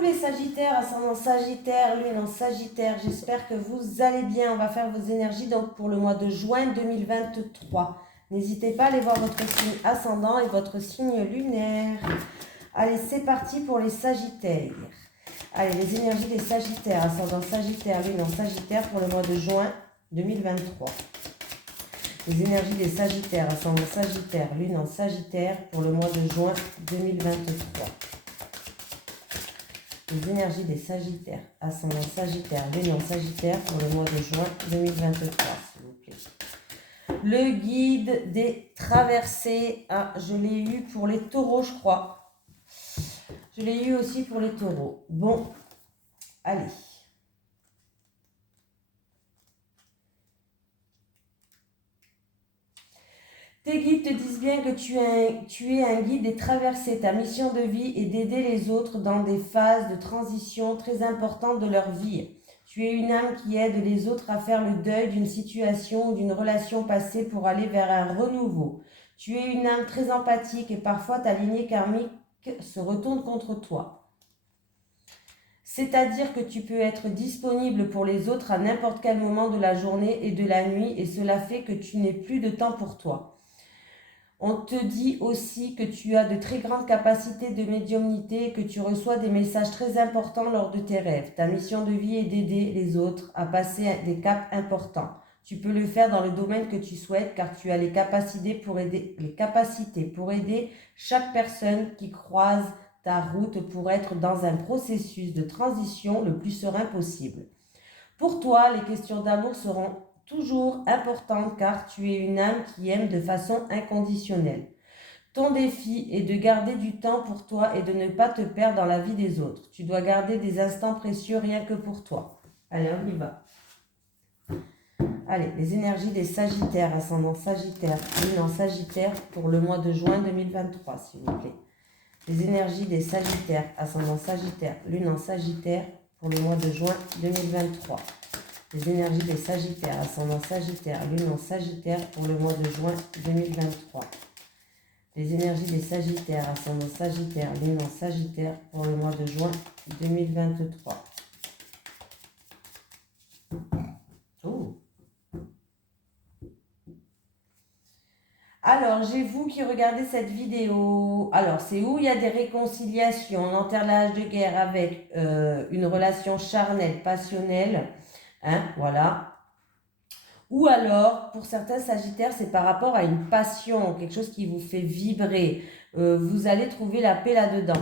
Coucou les Sagittaires, ascendant Sagittaire, lune en Sagittaire, j'espère que vous allez bien. On va faire vos énergies donc pour le mois de juin 2023. N'hésitez pas à aller voir votre signe ascendant et votre signe lunaire. Allez, c'est parti pour les Sagittaires. Allez, les énergies des Sagittaires, ascendant Sagittaire, lune en Sagittaire pour le mois de juin 2023. Les énergies des Sagittaires, ascendant Sagittaire, lune en Sagittaire pour le mois de juin 2023. Les énergies des Sagittaires, ascendant Sagittaire, lune en Sagittaire pour le mois de juin 2023, s'il vous plaît. Le guide des traversées, je l'ai eu pour les taureaux, je crois. Je l'ai eu aussi pour les taureaux. Bon, allez. Tes guides te disent bien que tu es un guide des traversées. Ta mission de vie est d'aider les autres dans des phases de transition très importantes de leur vie. Tu es une âme qui aide les autres à faire le deuil d'une situation ou d'une relation passée pour aller vers un renouveau. Tu es une âme très empathique et parfois ta lignée karmique se retourne contre toi. C'est-à-dire que tu peux être disponible pour les autres à n'importe quel moment de la journée et de la nuit et cela fait que tu n'aies plus de temps pour toi. On te dit aussi que tu as de très grandes capacités de médiumnité et que tu reçois des messages très importants lors de tes rêves. Ta mission de vie est d'aider les autres à passer des caps importants. Tu peux le faire dans le domaine que tu souhaites car tu as les capacités pour aider chaque personne qui croise ta route pour être dans un processus de transition le plus serein possible. Pour toi, les questions d'amour seront toujours importante car tu es une âme qui aime de façon inconditionnelle. Ton défi est de garder du temps pour toi et de ne pas te perdre dans la vie des autres. Tu dois garder des instants précieux rien que pour toi. Allez, on y va. Allez, les énergies des Sagittaires, ascendant Sagittaire, lune en Sagittaire pour le mois de juin 2023, s'il vous plaît. Les énergies des Sagittaires, ascendant Sagittaire, lune en Sagittaire pour le mois de juin 2023. Les énergies des Sagittaires, ascendant Sagittaire, lune en Sagittaire pour le mois de juin 2023. Les énergies des Sagittaires, ascendant Sagittaire, lune en Sagittaire pour le mois de juin 2023. Oh. Alors, j'ai vous qui regardez cette vidéo. Alors, c'est où il y a des réconciliations, on enterre l'âge de guerre avec une relation charnelle, passionnelle. Voilà. Ou alors, pour certains Sagittaires, c'est par rapport à une passion, quelque chose qui vous fait vibrer. Vous allez trouver la paix là-dedans.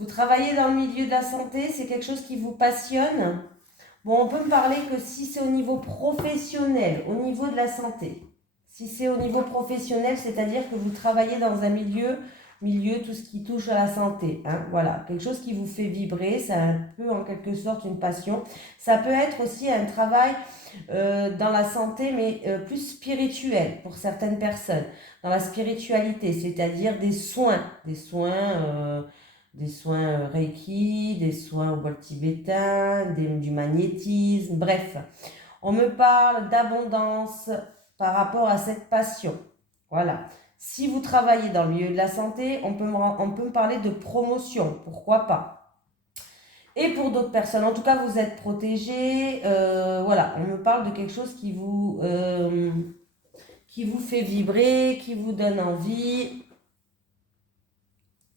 Vous travaillez dans le milieu de la santé, c'est quelque chose qui vous passionne. Bon, on peut me parler que si c'est au niveau professionnel, au niveau de la santé. Si c'est au niveau professionnel, c'est-à-dire que vous travaillez dans un milieu tout ce qui touche à la santé. Voilà, quelque chose qui vous fait vibrer, c'est un peu en quelque sorte une passion. Ça peut être aussi un travail dans la santé, mais plus spirituel pour certaines personnes. Dans la spiritualité, c'est-à-dire des soins Reiki, des soins au bol tibétain, du magnétisme, bref. On me parle d'abondance par rapport à cette passion. Voilà. Si vous travaillez dans le milieu de la santé, on peut me parler de promotion, pourquoi pas. Et pour d'autres personnes, en tout cas, vous êtes protégés. Voilà, on me parle de quelque chose qui vous fait vibrer, qui vous donne envie.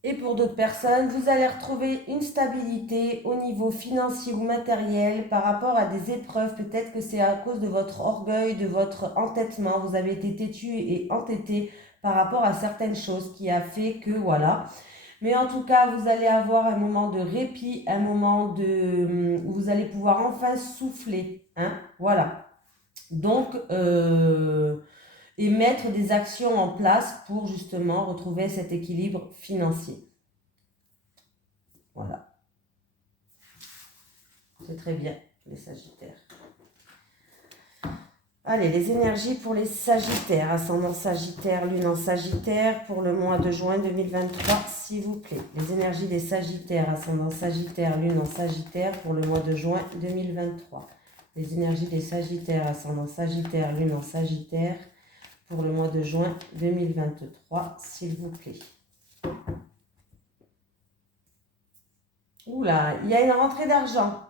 Et pour d'autres personnes, vous allez retrouver une stabilité au niveau financier ou matériel par rapport à des épreuves. Peut-être que c'est à cause de votre orgueil, de votre entêtement. Vous avez été têtu et entêté par rapport à certaines choses qui a fait que voilà. Mais en tout cas, vous allez avoir un moment de répit, un moment où vous allez pouvoir enfin souffler. Voilà. Donc, et mettre des actions en place pour justement retrouver cet équilibre financier. Voilà. C'est très bien, les Sagittaires. Allez, les énergies pour les Sagittaires, ascendant Sagittaire, lune en Sagittaire, pour le mois de juin 2023, s'il vous plaît. Les énergies des Sagittaires, ascendant Sagittaire, lune en Sagittaire, pour le mois de juin 2023. Les énergies des Sagittaires, ascendant Sagittaire, lune en Sagittaire, pour le mois de juin 2023, s'il vous plaît. Oula, il y a une rentrée d'argent.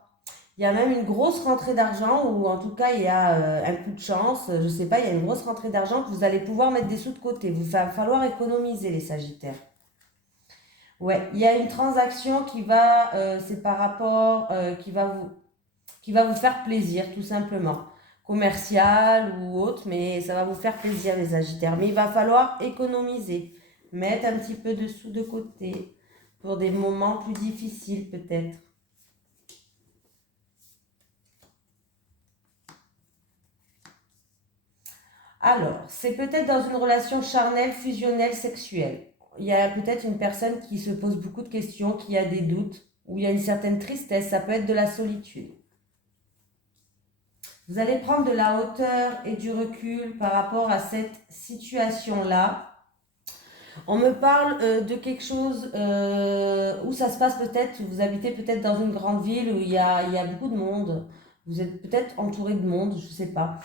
Il y a même une grosse rentrée d'argent, ou en tout cas, il y a un coup de chance. Je ne sais pas, il y a une grosse rentrée d'argent que vous allez pouvoir mettre des sous de côté. Il va falloir économiser, les Sagittaires. Ouais, il y a une transaction qui va, c'est par rapport, qui va vous faire plaisir, tout simplement. Commercial ou autre, mais ça va vous faire plaisir, les Sagittaires. Mais il va falloir économiser. Mettre un petit peu de sous de côté pour des moments plus difficiles, peut-être. Alors, c'est peut-être dans une relation charnelle, fusionnelle, sexuelle. Il y a peut-être une personne qui se pose beaucoup de questions, qui a des doutes, ou il y a une certaine tristesse, ça peut être de la solitude. Vous allez prendre de la hauteur et du recul par rapport à cette situation-là. On me parle de quelque chose où ça se passe peut-être, vous habitez peut-être dans une grande ville où il y a beaucoup de monde. Vous êtes peut-être entouré de monde, je ne sais pas.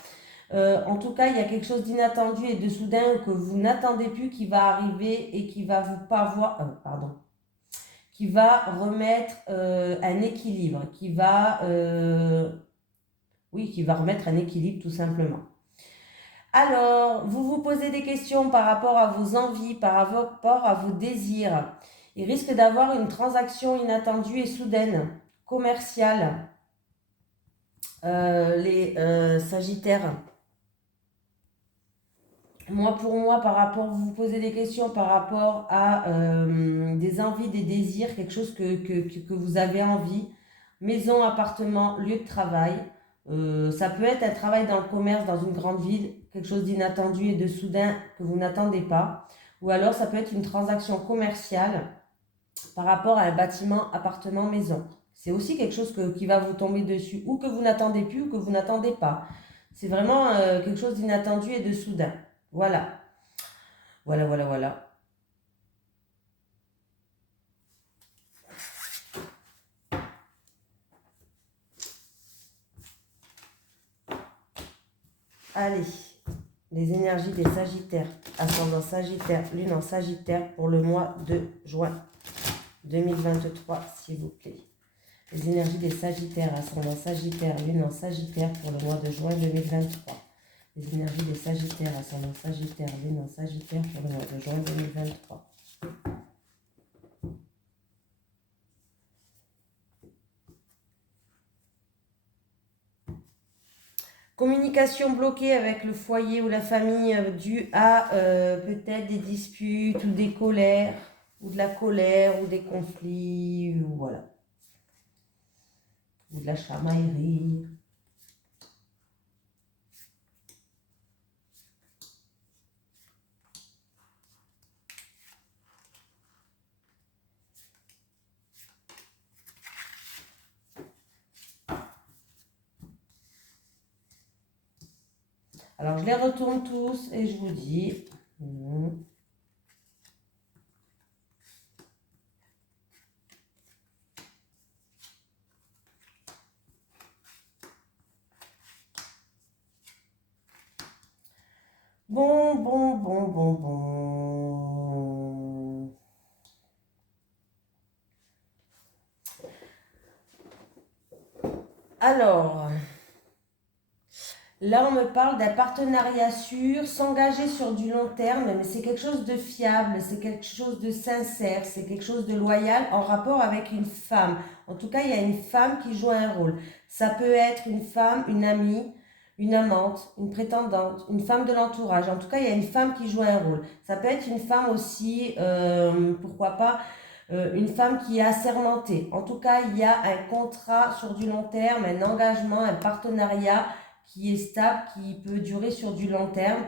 En tout cas, il y a quelque chose d'inattendu et de soudain que vous n'attendez plus qui va arriver et qui va vous pas voir, qui va remettre un équilibre, qui va remettre un équilibre tout simplement. Alors, vous vous posez des questions par rapport à vos envies, par rapport à vos désirs. Il risque d'avoir une transaction inattendue et soudaine, commerciale. Les Sagittaires. Pour moi, par rapport, vous vous posez des questions par rapport à des envies, des désirs, quelque chose que vous avez envie, maison, appartement, lieu de travail. Ça peut être un travail dans le commerce, dans une grande ville, quelque chose d'inattendu et de soudain que vous n'attendez pas. Ou alors ça peut être une transaction commerciale par rapport à un bâtiment, appartement, maison. C'est aussi quelque chose qui va vous tomber dessus, ou que vous n'attendez plus, ou que vous n'attendez pas. C'est vraiment quelque chose d'inattendu et de soudain. Voilà. Voilà, voilà, voilà. Allez, les énergies des Sagittaires, ascendant Sagittaire, lune en Sagittaire pour le mois de juin 2023, s'il vous plaît. Les énergies des Sagittaires, ascendant Sagittaire, lune en Sagittaire pour le mois de juin 2023. Les énergies des Sagittaires, ascendant Sagittaire, lune en Sagittaire pour le mois de juin 2023. Communication bloquée avec le foyer ou la famille due à peut-être des disputes ou des colères, ou de la colère, ou des conflits, ou voilà. Ou de la chamaillerie. Alors, je les retourne tous et je vous dis... Bon. Alors, là, on me parle d'un partenariat sûr, s'engager sur du long terme, mais c'est quelque chose de fiable, c'est quelque chose de sincère, c'est quelque chose de loyal en rapport avec une femme. En tout cas, il y a une femme qui joue un rôle. Ça peut être une femme, une amie, une amante, une prétendante, une femme de l'entourage. En tout cas, il y a une femme qui joue un rôle. Ça peut être une femme aussi, pourquoi pas, une femme qui est assermentée. En tout cas, il y a un contrat sur du long terme, un engagement, un partenariat qui est stable, qui peut durer sur du long terme.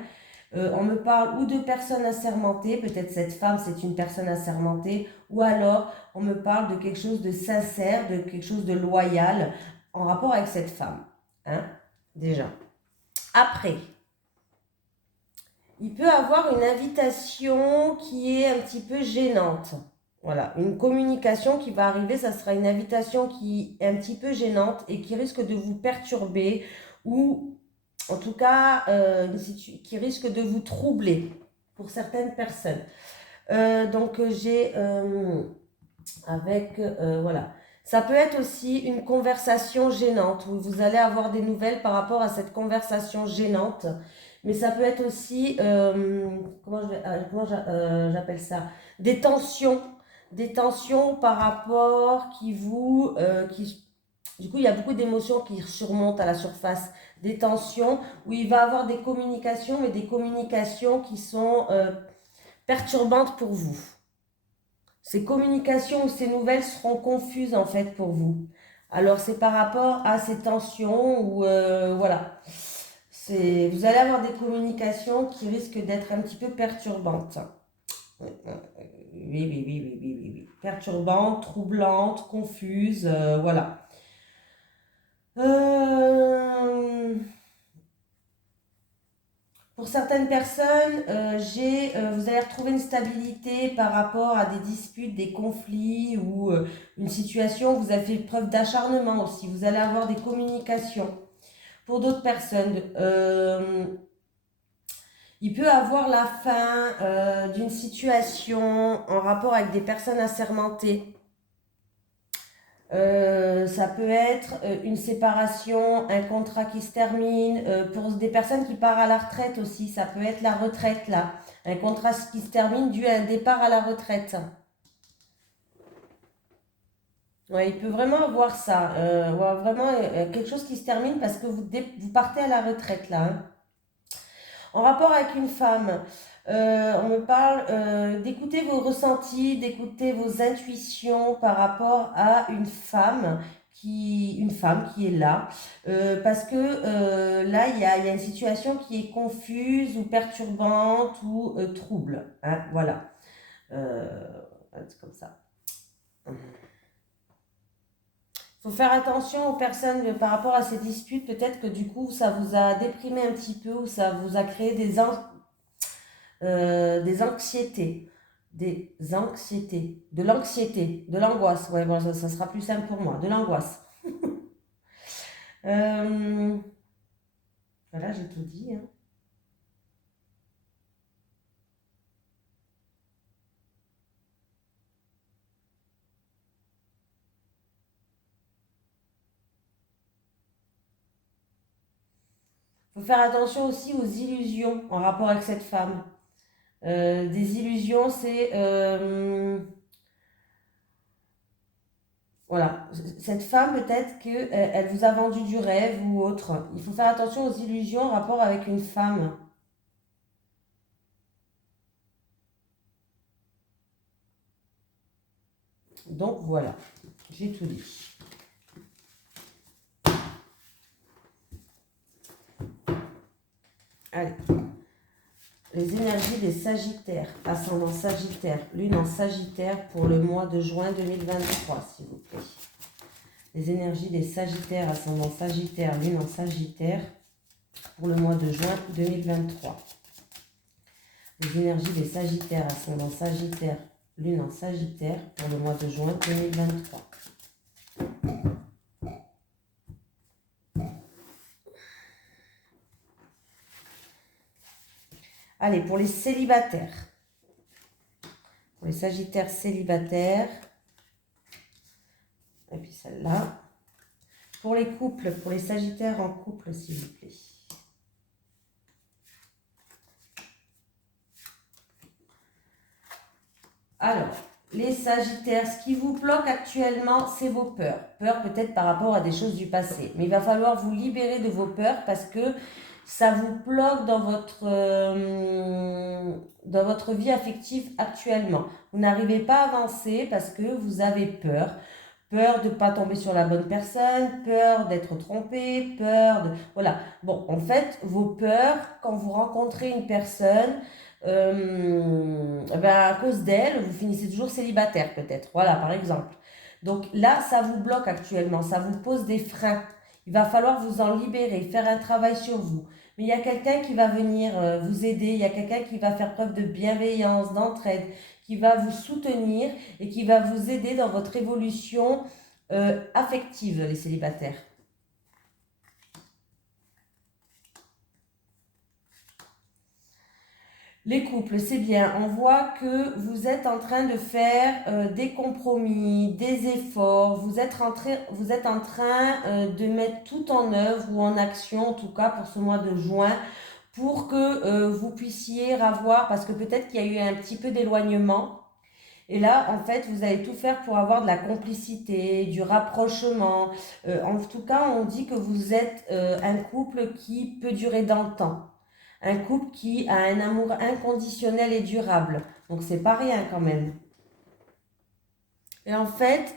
On me parle ou de personnes assermentées, peut-être cette femme c'est une personne assermentée, ou alors on me parle de quelque chose de sincère, de quelque chose de loyal en rapport avec cette femme. Hein, déjà. Après, il peut avoir une invitation qui est un petit peu gênante. Voilà, une communication qui va arriver, ça sera une invitation qui est un petit peu gênante et qui risque de vous perturber ou en tout cas qui risque de vous troubler pour certaines personnes. Donc j'ai voilà. Ça peut être aussi une conversation gênante où vous allez avoir des nouvelles par rapport à cette conversation gênante. Mais ça peut être aussi, j'appelle ça, des tensions. Des tensions par rapport du coup, il y a beaucoup d'émotions qui surmontent à la surface. Des tensions où il va y avoir des communications, mais des communications qui sont perturbantes pour vous. Ces communications ou ces nouvelles seront confuses en fait pour vous. Alors c'est par rapport à ces tensions ou voilà. Vous allez avoir des communications qui risquent d'être un petit peu perturbantes. Oui, oui. Perturbantes, troublantes, confuses, voilà. Pour certaines personnes, vous allez retrouver une stabilité par rapport à des disputes, des conflits ou une situation où vous avez fait preuve d'acharnement aussi. Vous allez avoir des communications. Pour d'autres personnes, il peut avoir la fin d'une situation en rapport avec des personnes assermentées. Ça peut être une séparation, un contrat qui se termine. Pour des personnes qui partent à la retraite aussi, ça peut être la retraite là. Un contrat qui se termine dû à un départ à la retraite. Ouais, il peut vraiment avoir ça. Ouais, vraiment quelque chose qui se termine parce que vous partez à la retraite là. Hein. En rapport avec une femme, on me parle d'écouter vos ressentis, d'écouter vos intuitions par rapport à une femme qui est là, parce que là il y a une situation qui est confuse ou perturbante ou trouble. Hein, voilà, c'est comme ça. Faut faire attention aux personnes par rapport à ces disputes. Peut-être que du coup ça vous a déprimé un petit peu ou ça vous a créé des anxiétés, de l'anxiété, de l'angoisse. Ouais, bon, ça sera plus simple pour moi, de l'angoisse. Voilà, j'ai tout dit. Hein. Faut faire attention aussi aux illusions en rapport avec cette femme. Des illusions, c'est voilà, cette femme peut-être que elle vous a vendu du rêve ou autre. Il faut faire attention aux illusions en rapport avec une femme. Donc voilà, j'ai tout dit. Allez. Les énergies des Sagittaires, ascendant Sagittaire, lune en Sagittaire pour le mois de juin 2023, s'il vous plaît. Les énergies des Sagittaires, ascendant Sagittaire, lune en Sagittaire pour le mois de juin 2023. Les énergies des Sagittaires, ascendant Sagittaire, lune en Sagittaire pour le mois de juin 2023. Allez, pour les célibataires. Pour les Sagittaires célibataires. Et puis celle-là. Pour les couples, pour les Sagittaires en couple, s'il vous plaît. Alors, les Sagittaires, ce qui vous bloque actuellement, c'est vos peurs. Peurs peut-être par rapport à des choses du passé. Mais il va falloir vous libérer de vos peurs parce que ça vous bloque dans votre vie affective actuellement. Vous n'arrivez pas à avancer parce que vous avez peur. Peur de ne pas tomber sur la bonne personne, peur d'être trompé, peur de... Voilà. Bon, en fait, vos peurs, quand vous rencontrez une personne, à cause d'elle, vous finissez toujours célibataire peut-être. Voilà, par exemple. Donc là, ça vous bloque actuellement, ça vous pose des freins. Il va falloir vous en libérer, faire un travail sur vous. Mais il y a quelqu'un qui va venir vous aider, il y a quelqu'un qui va faire preuve de bienveillance, d'entraide, qui va vous soutenir et qui va vous aider dans votre évolution affective, les célibataires. Les couples, c'est bien. On voit que vous êtes en train de faire des compromis, des efforts. Vous êtes en train de mettre tout en œuvre ou en action, en tout cas pour ce mois de juin, pour que vous puissiez avoir, parce que peut-être qu'il y a eu un petit peu d'éloignement. Et là, en fait, vous allez tout faire pour avoir de la complicité, du rapprochement. En tout cas, on dit que vous êtes un couple qui peut durer dans le temps. Un couple qui a un amour inconditionnel et durable. Donc, c'est pas rien quand même. Et en fait,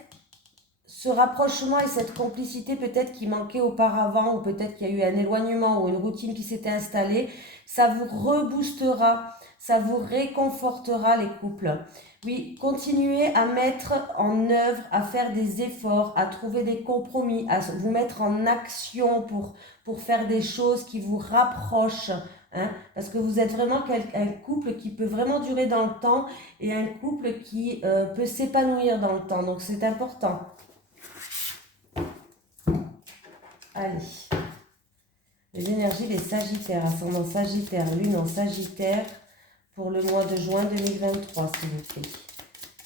ce rapprochement et cette complicité peut-être qui manquait auparavant, ou peut-être qu'il y a eu un éloignement ou une routine qui s'était installée, ça vous reboostera, ça vous réconfortera les couples. Oui, continuez à mettre en œuvre, à faire des efforts, à trouver des compromis, à vous mettre en action pour faire des choses qui vous rapprochent. Hein, parce que vous êtes vraiment un couple qui peut vraiment durer dans le temps et un couple qui peut s'épanouir dans le temps. Donc c'est important. Allez. Les énergies des Sagittaires, ascendant Sagittaire, Lune en Sagittaire pour le mois de juin 2023, s'il vous plaît.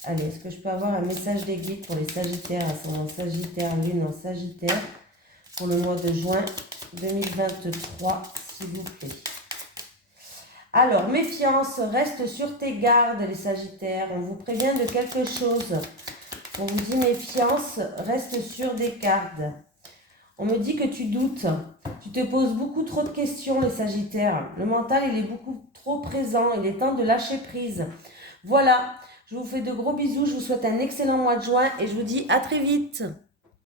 Allez, est-ce que je peux avoir un message des guides pour les Sagittaires, ascendant Sagittaire, Lune en Sagittaire pour le mois de juin 2023, s'il vous plaît. Alors, méfiance, reste sur tes gardes, les Sagittaires. On vous prévient de quelque chose. On vous dit méfiance, reste sur des gardes. On me dit que tu doutes. Tu te poses beaucoup trop de questions, les Sagittaires. Le mental, il est beaucoup trop présent. Il est temps de lâcher prise. Voilà, je vous fais de gros bisous. Je vous souhaite un excellent mois de juin et je vous dis à très vite.